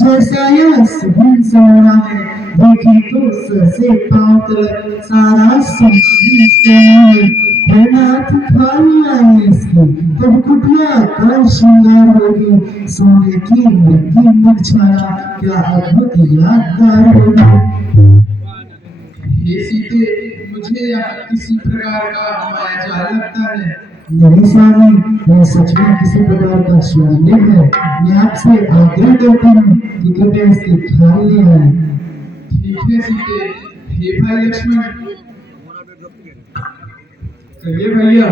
जैसा यह सुबह सोना है देखे तो सर से पांव तक सारा समाज है नाथ खाली आई इसकी तब कुटिया कर श्रृंगार होगी सोने की लड़की मुरझाया क्या अद्भुत यादगार होगी। ये सीते मुझे या किसी प्रकार का माया जाल लगता है। नहीं स्वामी, यह सच में किसी प्रकार का स्वर्णिम है। मैं आपसे आग्रह करता हूँ कि कृपया इसकी ख्याल ले आए। ठीक है सीते। हे भाई लक्ष्मण, कहिए भैया।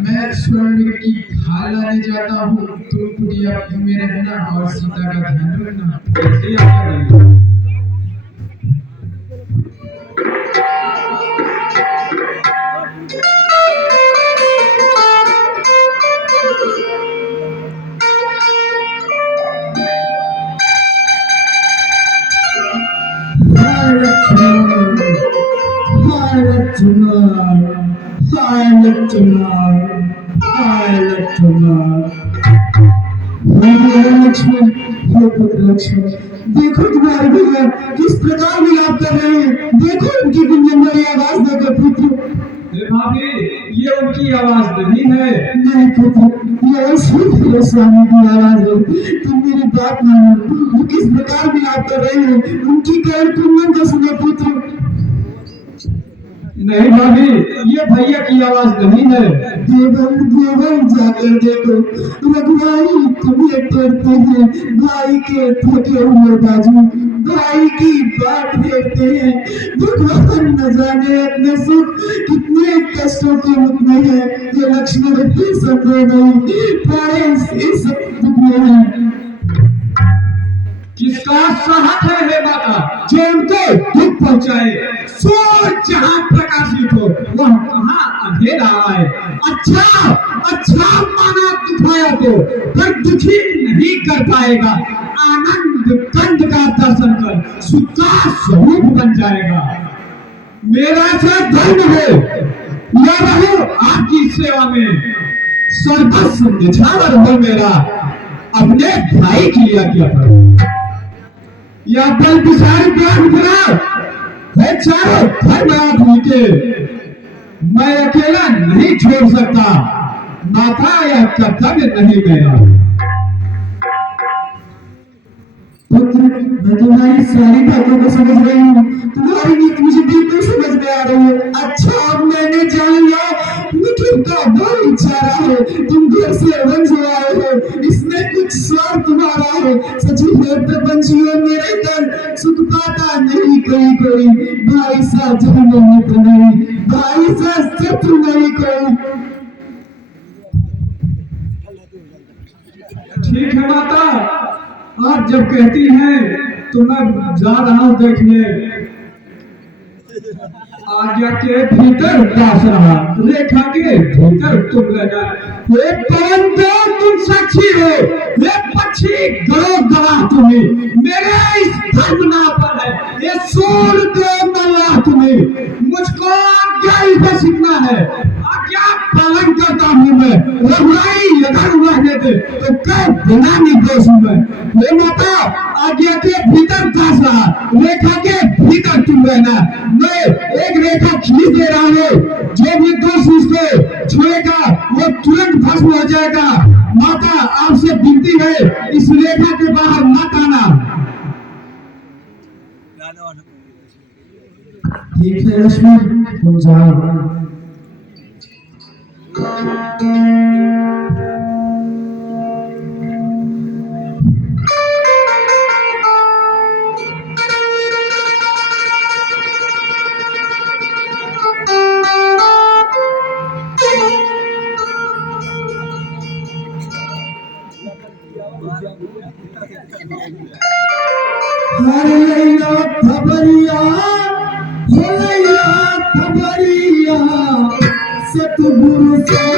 मैं स्वर्ण की खाल लाने जाता हूँ, तुम कुटिया में रहना और सीता का ध्यान रखना। कैसे आता है? देखो तुम्हारे भैया किस प्रकार विलाप कर रहे हैं। देखो उनकी गुंजन भरी आवाज देकर पुत्र। भाभी, ये उनकी आवाज नहीं है। नहीं पुत्र, ये ऐसी स्वामी की आवाज है। तुम मेरी बात मानो, वो किस प्रकार विलाप कर रहे हैं। उनकी कैल कुंदन का सुनो पुत्र। नहीं भाभी, ये भैया की आवाज नहीं है। देवल देवल जाकर देखो, रघुराई तुम्हें करते हैं। भाई के थके हुए बाजू भाई की बात फेरते हैं। भगवान न जाने अपने सुख कितने कष्टों के मुख में है। ये लक्ष्मण भी समझे नहीं, प्राण इस दुख में है। किसका साहस है हे माता जो उनको दुख पहुंचाए। सूरज जहां प्रकाशित हो वह कहां अंधेरा आए। अच्छा अच्छा माना दुखाया तो पर दुखी नहीं कर पाएगा। आनंद कंद का दर्शन कर सुख का स्वरूप बन जाएगा। मेरा सा धर्म है या रहो आपकी सेवा में। सर्वस्व निछावर हो मेरा, अपने भाई की आज्ञा पर। या बल विचार ज्ञान करा है चारों धर्म आदमी के, मैं अकेला नहीं छोड़ सकता, माता या कर्तव्य नहीं मेरा। पुत्र, मैं तुम्हारी सारी बातों को समझ रही हूँ, तुम्हारी नीति मुझे बिल्कुल समझ में आ रही है। अच्छा मैंने जान लिया मिठुर का बड़ी चारा है, तुम घर से रंज आए हो, इसमें कुछ स्वार्थ तुम्हारा है। सची है प्रपंचियों मेरे दर सुख पाता नहीं कोई, भाई सा जन्म मित्र नहीं, भाई सा शत्रु नहीं कोई। ठीक है माता, आप जब कहती हैं तो मैं जा रहा हूं देखने। आज्ञा के भीतर दास रहा, रेखा के भीतर तुम रहना। ये पवन दो तुम साक्षी हो, ये पक्षी गरो गवाह तुम्हें, मेरे इस धर्म ना पर है। ये सूर्य दो मल्लाह तुम्हें, मुझको आज्ञा ही पर सीखना है। आज्ञा पालन करता हूँ मैं, रघुराई अगर रहने दे तो कब बिना निर्दोष हूँ मैं। ये माता आज्ञा के भीतर दास रहा, रेखा के भीतर तुम रहना। मैं एक रेखा खींच दे रहा हूँ, जो भी दोष उसको छुएगा वो तुरंत भस्म हो जाएगा। माता आपसे विनती है इस रेखा के बाहर मत आना। ठीक है लक्ष्मण, तुम जाओ। हरैया खबरिया, हरैया खबरिया, सतगुरु से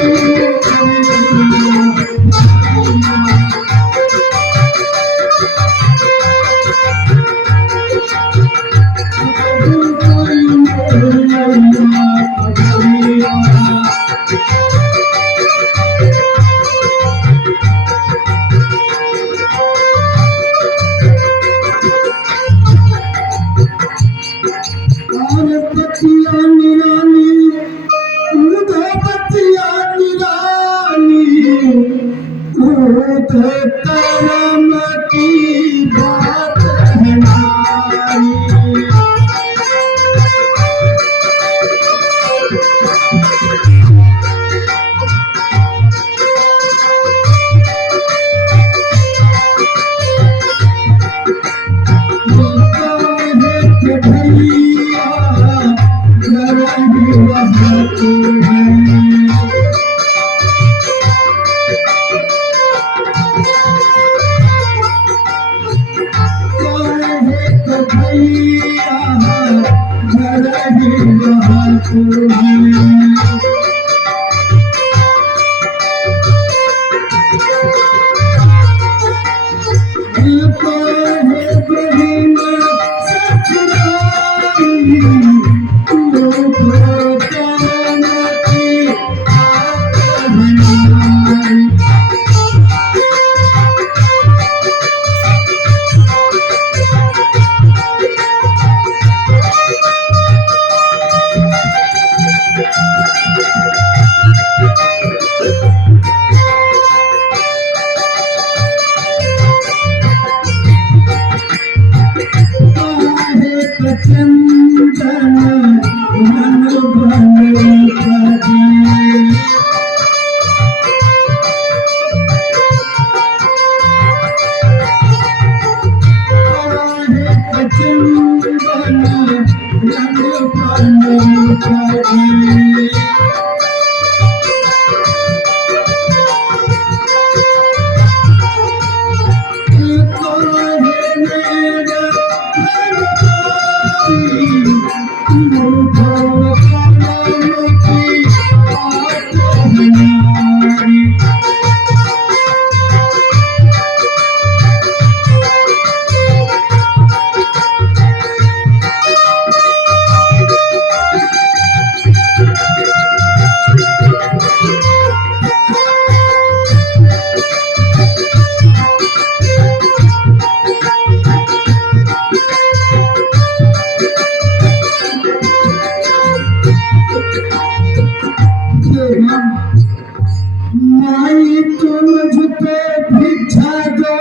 माई तुम मुझको भिक्षा दो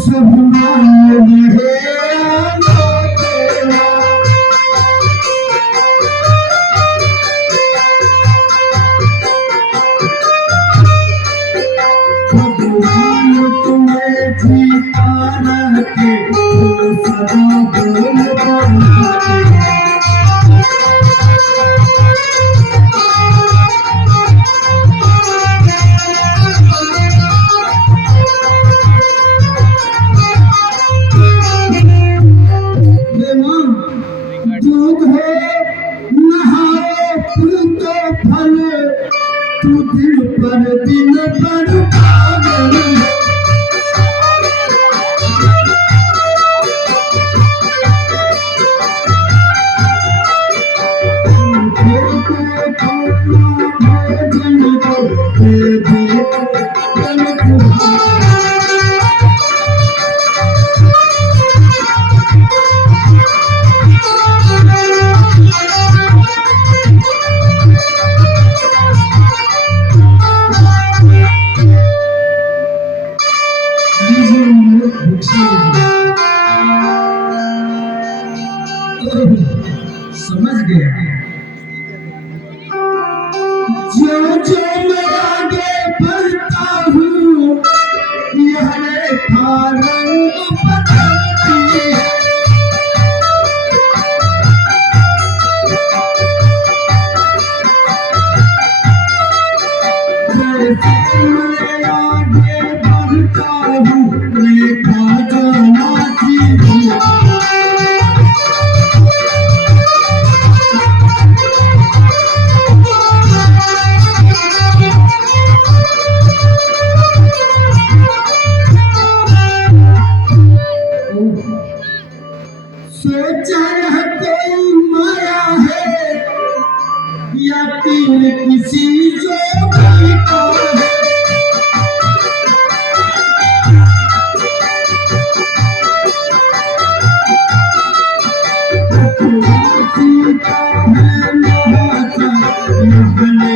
सब मांग रहे भगवान तुम्हें जीता रखे सदा बोल दूध हो नहाओ पूतो फल तू दिन पर पागल समझ गया जो जो मैं आगे बढ़ता हूँ यह रेखा रंग बदलती है जैसे मैं आगे बढ़ता हूँ रेखा जाना सीखी सोचा यह कोई माया है या तीर किसी जोगी का है सीता है महासा यहने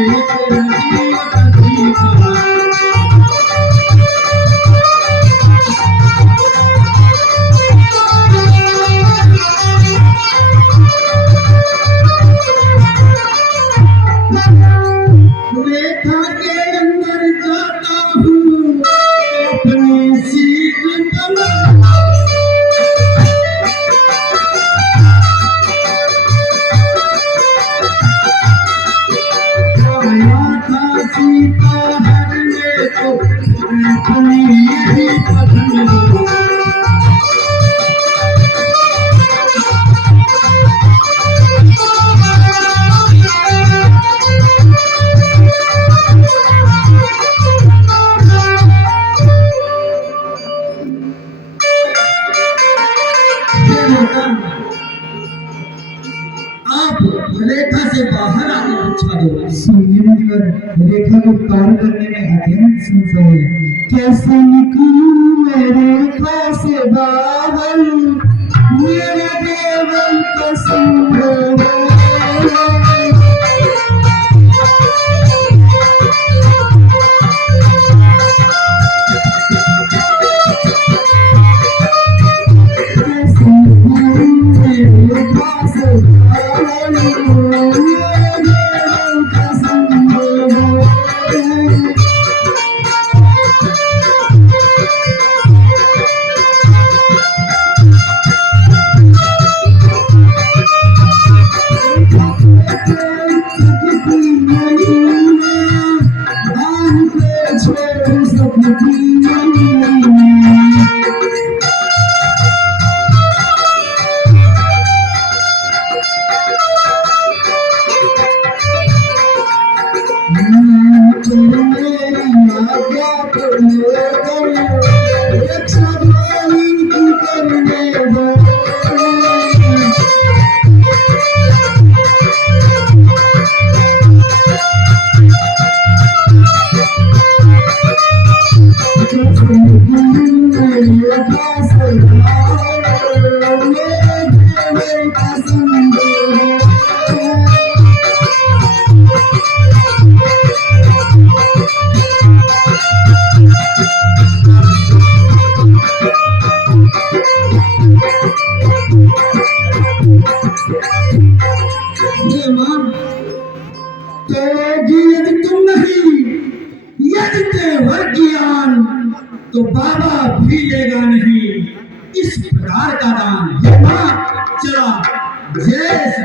रेखा के अंदर जाता हूँ अपनी सीख बना आया था सीता हरने को अपनी यही पसंद आप रेखा से बाहर आने भिक्षा दो सुनिए रेखा को पार करने में अत्यंत संशय है कैसे निकलूं मैं रेखा से बाहर मेरे देवल का संभव ये मान तो यदि तुम नहीं, यदि तेवर ज्ञान तो बाबा भी लेगा नहीं इस प्रकार का दान। ये बात चला जैसे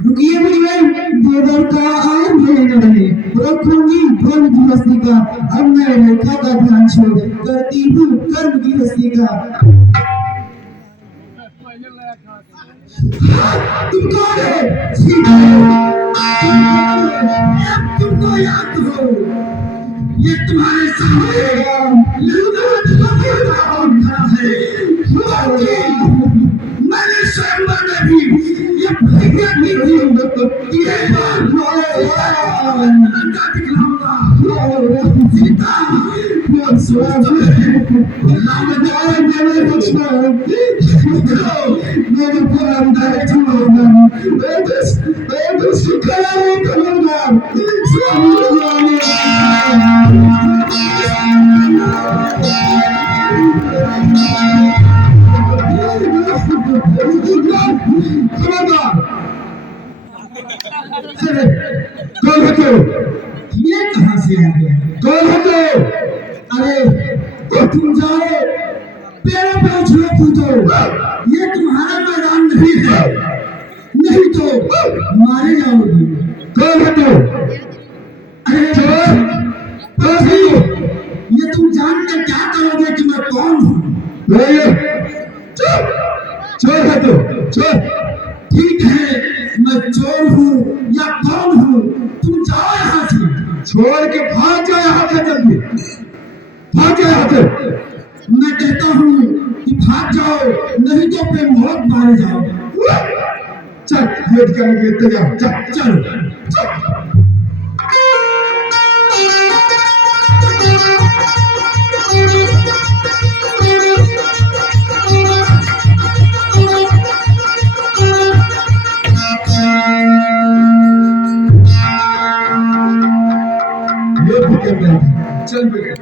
रुकिए देवर का आय भेज रहे रखूंगी धर्म गृहस्थी का। अब मैं रेखा का ध्यान छोड़ करती हूँ कर्म गृहस्थी का। तुम कौन है? तुमको याद हो ये तुम्हारे सामने मैंने स्वयंवर में भी ये प्रतिज्ञा की थी कि एक बार लंका दिखलाऊंगा। सीता मेरे पुरान कौन हो तो? ये कहां से आ गया? कौन हो तो? अरे तो तुम जाओ पेड़ों पे उछलो कूदो, ये तुम्हारा मैदान नहीं है, नहीं तो मारे जाओगे। कौन हो तो? अरे चोर पक्षी, ये तुम जानकर क्या करोगे कि मैं कौन हूँ? चोर है तो चोर। ठीक है मैं चोर हूँ या कौन हूँ, तुम जाओ यहाँ से। छोड़ के भाग जाओ यहाँ से, जल्दी भाग जाओ यहाँ से। मैं कहता हूँ कि भाग जाओ नहीं तो पे मौत मारे जाओ। चल युद्ध करने के लिए तैयार, चल चलो युद्ध करने चल बेटे।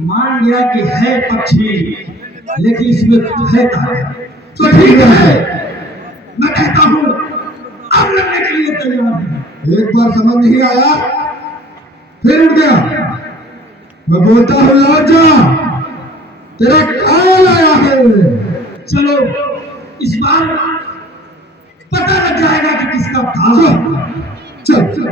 मान गया कि है पक्षी, लेकिन इसमें है ताकत। तो ठीक है, मैं कहता हूँ अब लड़ने के लिए तैयार है। एक बार समझ नहीं आया फिर उठ गया। मैं बोलता हूँ लौट जा, तेरा कौन आया है? चलो इस बार पता लग जाएगा कि किसका भाग है। चल चल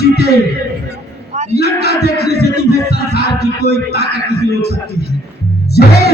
जीते, लंका देखने से तुम्हें संसार की कोई ताकत नहीं रोक सकती है। जय